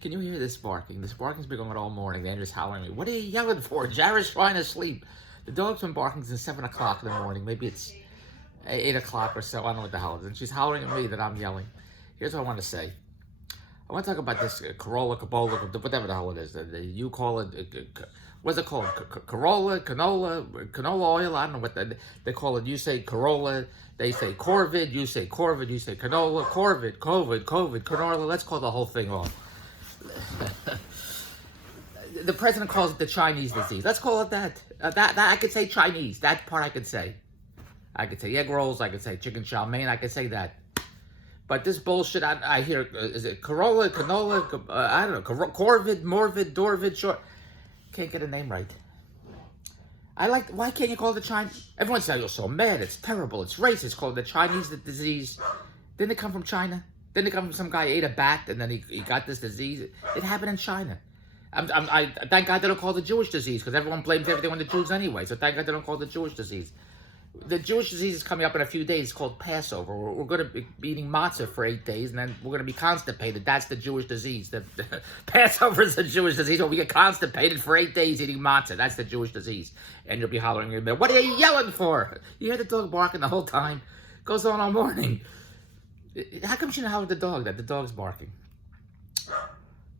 Can you hear this barking? This barking's been going on all morning. Andrew's hollering at me. What are you yelling for? Jared's trying to sleep. The dog's been barking since 7 o'clock in the morning. Maybe it's 8 o'clock or so. I don't know what the hell it is. And she's hollering at me that I'm yelling. Here's what I want to say. I want to talk about this Corolla, Cabola, whatever the hell it is. You call it, what's it called? Corolla, canola oil? I don't know what they call it. You say Corolla, they say Corvid, you say Corvid, you say canola, Corvid, COVID, canola. Let's call the whole thing off. The president calls it the Chinese disease. Let's call it that. That I could say Chinese. That part I could say. I could say egg rolls. I could say chicken chow mein. I could say that. But this bullshit, I hear, is it Corolla, canola, I don't know, Corvid, Morvid, Dorvid, short. Can't get a name right. Why can't you call it the Chinese? Everyone says, you're so mad, it's terrible, it's racist, call it the Chinese disease. Didn't it come from China? Didn't it come from some guy who ate a bat and then he got this disease? It happened in China. I thank God they don't call it the Jewish disease, because everyone blames everything on the Jews anyway, so thank God they don't call it the Jewish disease. The Jewish disease is coming up in a few days called Passover. We're going to be eating matzah for 8 days, and then we're going to be constipated. That's the Jewish disease. The Passover is the Jewish disease, where we get constipated for 8 days eating matzah. That's the Jewish disease. And you'll be hollering in there, what are you yelling for? You hear the dog barking the whole time. Goes on all morning. How come she didn't holler at the dog that the dog's barking?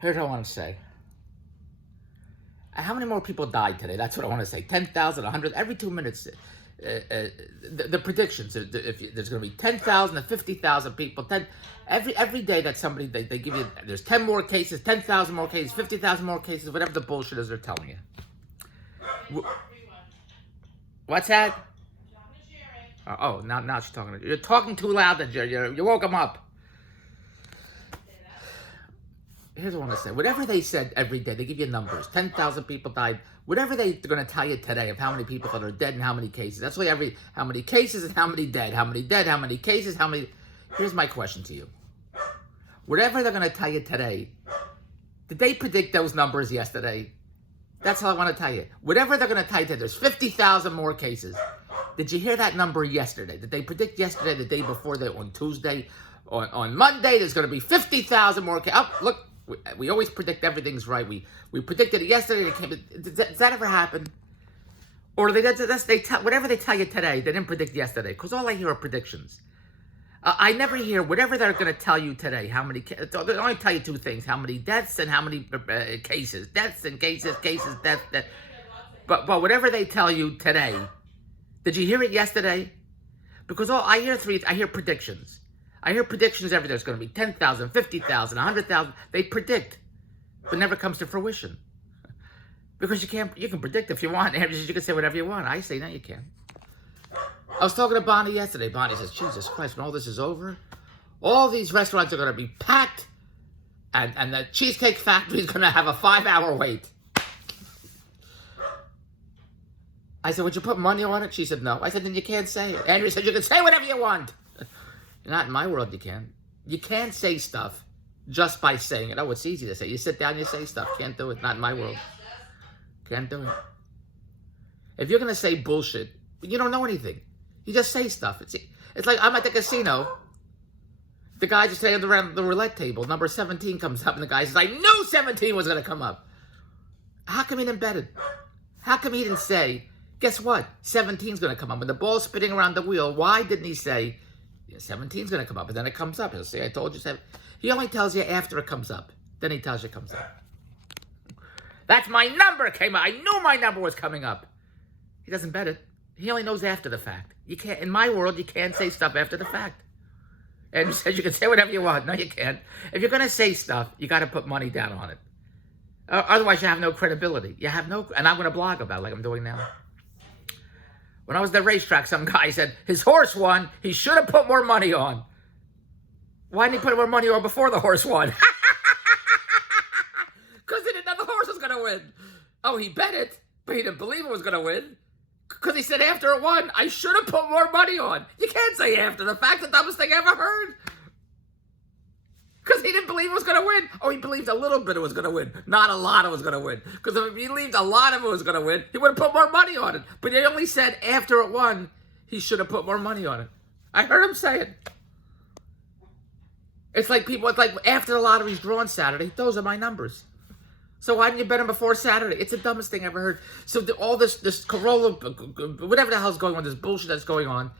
Here's what I want to say. How many more people died today? That's what I want to say. 10,000, 100, every 2 minutes. The predictions, if there's going to be 10,000 to 50,000 people, every day that somebody, they give you, there's 10 more cases, 10,000 more cases, 50,000 more cases, whatever the bullshit is they're telling you. What's that? Oh, now she's talking to you. You're talking too loud, Jerry. You woke him up. Here's what I want to say. Whatever they said every day, they give you numbers. 10,000 people died. Whatever they're going to tell you today of how many people that are dead and how many cases. That's why how many cases and how many dead. How many dead, how many cases, how many... Here's my question to you. Whatever they're going to tell you today, did they predict those numbers yesterday? That's all I want to tell you. Whatever they're going to tell you today, there's 50,000 more cases. Did you hear that number yesterday? Did they predict yesterday, the day before that, on Tuesday? On Monday, there's going to be 50,000 more cases. Oh, look. We always predict everything's right. We predicted it yesterday. Does that ever happen? Or whatever they tell you today, they didn't predict yesterday. Because all I hear are predictions. I never hear whatever they're going to tell you today. How many? They only tell you two things: how many deaths and how many cases. Deaths and cases, deaths. But whatever they tell you today, did you hear it yesterday? Because I hear predictions. I hear predictions every day. There's going to be 10,000, 50,000, 100,000. They predict, but never comes to fruition. Because you can predict if you want. You can say whatever you want. I say, no, you can't. I was talking to Bonnie yesterday. Bonnie says, Jesus Christ, when all this is over, all these restaurants are going to be packed, and the Cheesecake Factory is going to have a 5-hour wait. I said, would you put money on it? She said, no. I said, then you can't say it. Andrew said, you can say whatever you want. Not in my world, you can. You can't say stuff just by saying it. Oh, it's easy to say. You sit down, you say stuff. Can't do it. Not in my world. Can't do it. If you're going to say bullshit, you don't know anything. You just say stuff. It's like I'm at the casino. The guy just saying around the roulette table, number 17 comes up, and the guy says, I knew 17 was going to come up. How come he didn't bet it? How come he didn't say, guess what? 17's going to come up. When the ball's spinning around the wheel, why didn't he say, 17's going to come up, and then it comes up. He'll say, I told you 7. He only tells you after it comes up. Then he tells you it comes up. That's my number came up. I knew my number was coming up. He doesn't bet it. He only knows after the fact. You can't, in my world, you can't say stuff after the fact. And he says you can say whatever you want. No, you can't. If you're going to say stuff, you got to put money down on it. Otherwise, you have no credibility. You have no, and I'm going to blog about it like I'm doing now. When I was at the racetrack, some guy said, his horse won, he should have put more money on. Why didn't he put more money on before the horse won? Because he didn't know the horse was going to win. Oh, he bet it, but he didn't believe it was going to win. Because he said after it won, I should have put more money on. You can't say after the fact, the dumbest thing I ever heard. Because he didn't believe it was going to win. Oh, he believed a little bit it was going to win. Not a lot it was going to win. Because if he believed a lot of it was going to win, he would have put more money on it. But he only said after it won, he should have put more money on it. I heard him say it. It's like after the lottery's drawn Saturday, those are my numbers. So why didn't you bet them before Saturday? It's the dumbest thing I ever heard. So all this Corolla, whatever the hell's going on, this bullshit that's going on,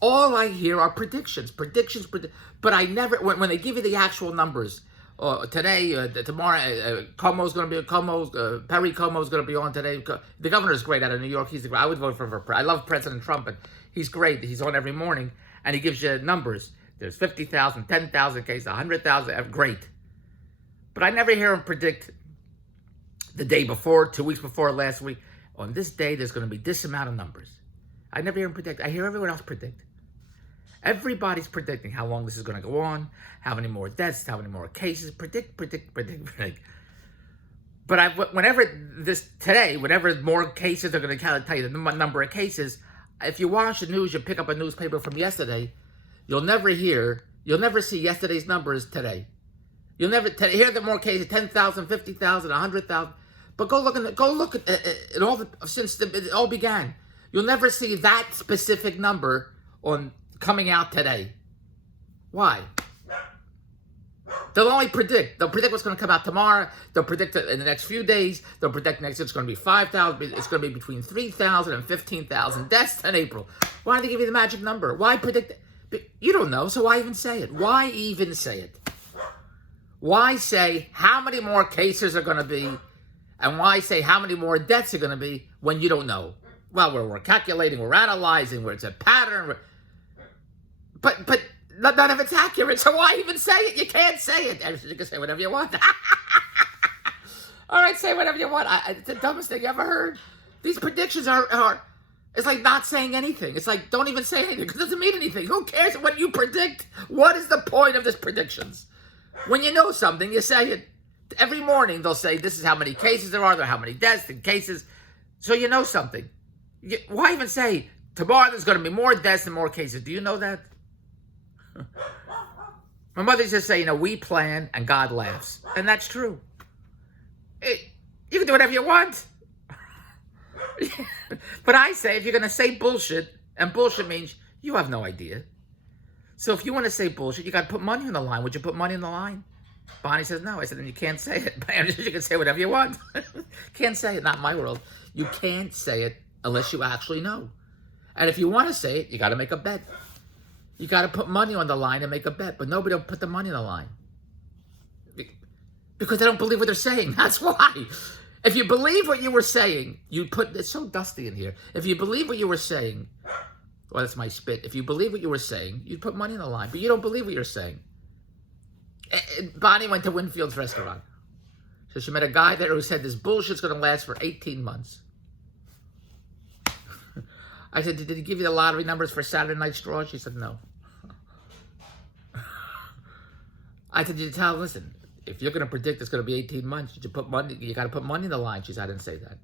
all I hear are predictions. But I never, when they give you the actual numbers, today, tomorrow, Perry Como's going to be on today. The governor's great out of New York. I would vote for him. I love President Trump, but he's great. He's on every morning, and he gives you numbers. There's 50,000, 10,000 cases, 100,000. Great. But I never hear him predict the day before, 2 weeks before, last week. On this day, there's going to be this amount of numbers. I never hear him predict. I hear everyone else predict. Everybody's predicting how long this is going to go on, how many more deaths, how many more cases. Predict. But whenever more cases are going to tell you the number of cases, if you watch the news, you pick up a newspaper from yesterday, you'll never see yesterday's numbers today. You'll never hear that more cases, 10,000, 50,000, 100,000. But go look at all since it all began. You'll never see that specific number coming out today. Why? They'll predict what's going to come out tomorrow. They'll predict it in the next few days. They'll predict next it's going to be 5,000. It's going to be between 3,000 and 15,000 deaths in April. Why do they give you the magic number? Why predict it? You don't know, so why even say it? Why even say it? Why say how many more cases are going to be, and why say how many more deaths are going to be when you don't know? Well, we're calculating, we're analyzing, where it's a pattern. But none of it's accurate, so why even say it? You can't say it. You can say whatever you want. All right, say whatever you want. It's the dumbest thing you ever heard. These predictions are it's like not saying anything. It's like, don't even say anything, because it doesn't mean anything. Who cares what you predict? What is the point of this predictions? When you know something, you say it. Every morning they'll say, this is how many cases there are how many deaths and cases. So you know something. Why even say, tomorrow there's going to be more deaths and more cases? Do you know that? My mother used to say, we plan and God laughs. And that's true. You can do whatever you want. But I say, if you're going to say bullshit, and bullshit means you have no idea. So if you want to say bullshit, you got to put money on the line. Would you put money on the line? Bonnie says no. I said, then you can't say it. You can say whatever you want. Can't say it. Not in my world. You can't say it unless you actually know. And if you want to say it, you got to make a bet. You got to put money on the line and make a bet. But nobody will put the money on the line. Because they don't believe what they're saying. That's why. If you believe what you were saying, it's so dusty in here. If you believe what you were saying, well, that's my spit. If you believe what you were saying, you'd put money on the line. But you don't believe what you're saying. Bonnie went to Winfield's restaurant. So she met a guy there who said this bullshit's going to last for 18 months. I said, did he give you the lottery numbers for Saturday Night Straw? She said, no. I said, did you tell her, listen, if you're going to predict it's going to be 18 months, you got to put money in the line. She said, I didn't say that.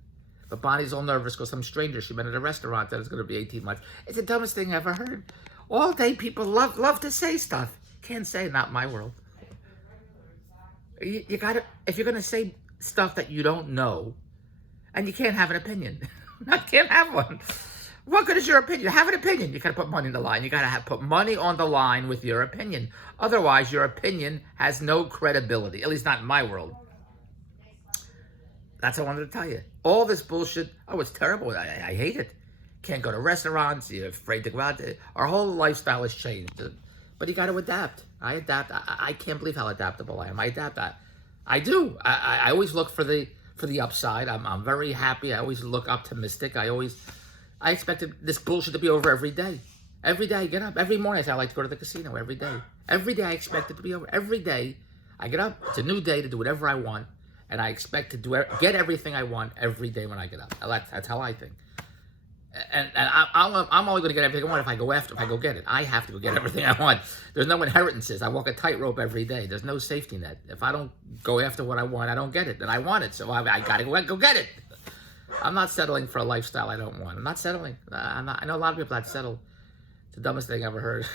But Bonnie's all nervous because some stranger she met at a restaurant that it's going to be 18 months. It's the dumbest thing I ever heard. All day people love to say stuff. Can't say it, not in my world. You got to, if you're going to say stuff that you don't know, and you can't have an opinion. I can't have one. What good is your opinion? Have an opinion. You got to put money on the line. You got to put money on the line with your opinion. Otherwise, your opinion has no credibility, at least not in my world. That's what I wanted to tell you. All this bullshit, it's terrible. I hate it. Can't go to restaurants. You're afraid to go out there. Our whole lifestyle has changed. But you got to adapt. I adapt. I can't believe how adaptable I am. I adapt. I do. I always look for the upside. I'm very happy. I always look optimistic. I expected this bullshit to be over every day. Every day I get up. Every morning I say I like to go to the casino every day. Every day I expect it to be over. Every day I get up. It's a new day to do whatever I want. And I expect to get everything I want every day when I get up. That's how I think. And I'm only going to get everything I want if I go get it. I have to go get everything I want. There's no inheritances. I walk a tightrope every day. There's no safety net. If I don't go after what I want, I don't get it. And I want it, so I got to go get it. I'm not settling for a lifestyle I don't want. I'm not settling. I know a lot of people that settle. It's the dumbest thing I ever heard.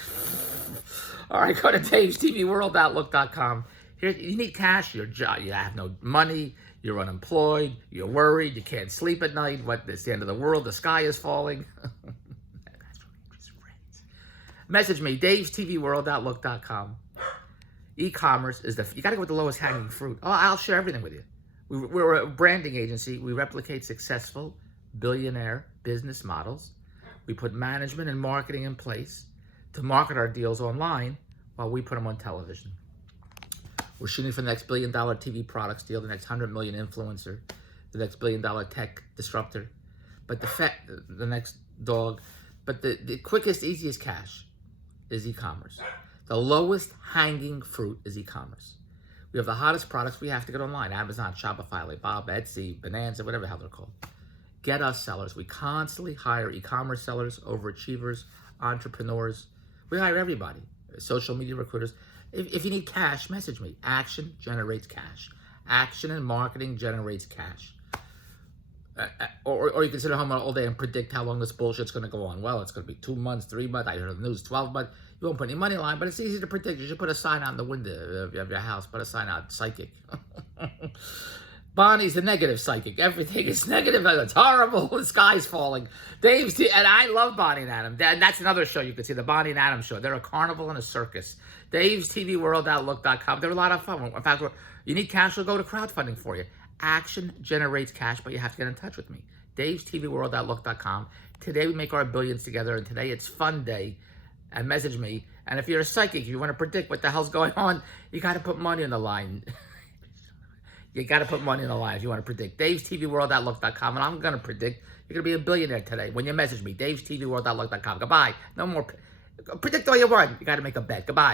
All right, go to Dave'sTVWorldOutlook.com. Here, you need cash. You have no money. You're unemployed. You're worried. You can't sleep at night. It's the end of the world. The sky is falling. Message me, Dave'sTVWorldOutlook.com. E-commerce is you got to go with the lowest hanging fruit. Oh, I'll share everything with you. We're a branding agency. We replicate successful billionaire business models. We put management and marketing in place to market our deals online while we put them on television. We're shooting for the next $1 billion TV products deal, the next 100 million influencer, the next $1 billion tech disruptor, but the next dog. But the quickest, easiest cash is e-commerce. The lowest hanging fruit is e-commerce. We have the hottest products. We have to get online. Amazon, Shopify, Alibaba, Etsy, Bonanza, whatever the hell they're called. Get us sellers. We constantly hire e-commerce sellers, overachievers, entrepreneurs. We hire everybody. Social media recruiters. If you need cash, message me. Action generates cash. Action and marketing generates cash. Or you can sit at home all day and predict how long this bullshit's going to go on. Well, it's going to be 2 months, 3 months. I heard the news, 12 months. You won't put any money in line, but it's easy to predict. You should put a sign out the window of your house. Put a sign out, psychic. Bonnie's the negative psychic. Everything is negative. It's horrible. The sky's falling. And I love Bonnie and Adam. That's another show you can see, the Bonnie and Adam show. They're a carnival and a circus. Dave's TVWorld.look.com. They're a lot of fun. In fact, you need cash, we'll go to crowdfunding for you. Action generates cash, but you have to get in touch with me. Dave's TVWorld.look.com. Today we make our billions together, and today it's fun day. And message me. And if you're a psychic, if you want to predict what the hell's going on, you got to put money on the line. You got to put money on the line if you want to predict. Dave's TVWorld.look.com, and I'm going to predict you're going to be a billionaire today when you message me. Dave's TVWorld.look.com. Goodbye. No more. Predict all you want. You got to make a bet. Goodbye.